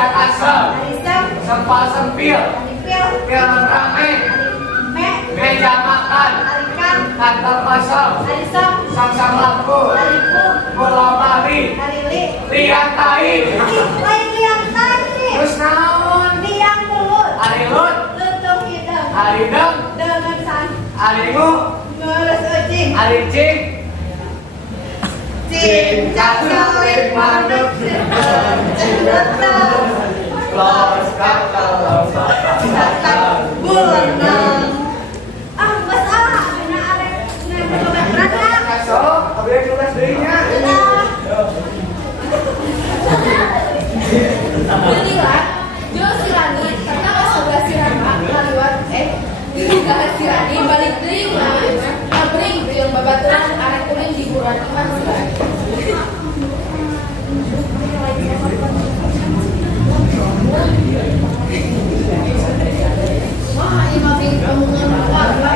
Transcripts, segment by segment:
lihat asem, sempal sempil, film rame, meja makan, kantor kosong, sang lampu, bola bali, liang tai, terus naon, hari lut, hari deng, hari ngu, hari cing, cincang sulit manuk, los kakal, bulan. Sok, abis tulis dirinya. Jadilah, Jo Sirani, karena sebelah Sirama, ngaliwat, Sirani balik deui pabrik yang babaturan arek kuring di bulan Iman Sirani. Wah, ini mah bing pemungan warga.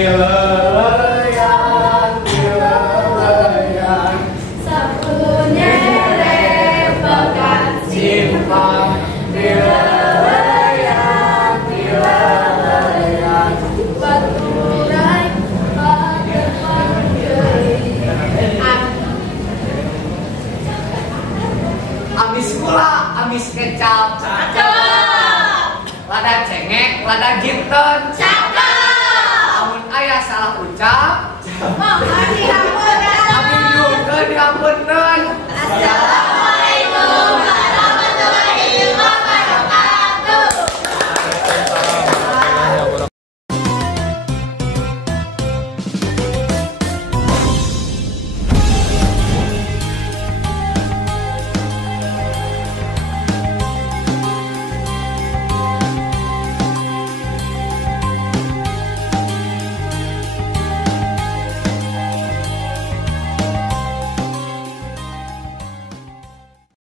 dileleyan, dileleyan. Sapunya repekan Simpang dileleyan, dileleyan. baturai pada panggil. Amis gula, amis kecap. Lada cengek, lada ginten. Amun aya salah ucap, Mohon dihampuran. amin yun dihampunkeun. Assalamualaikum.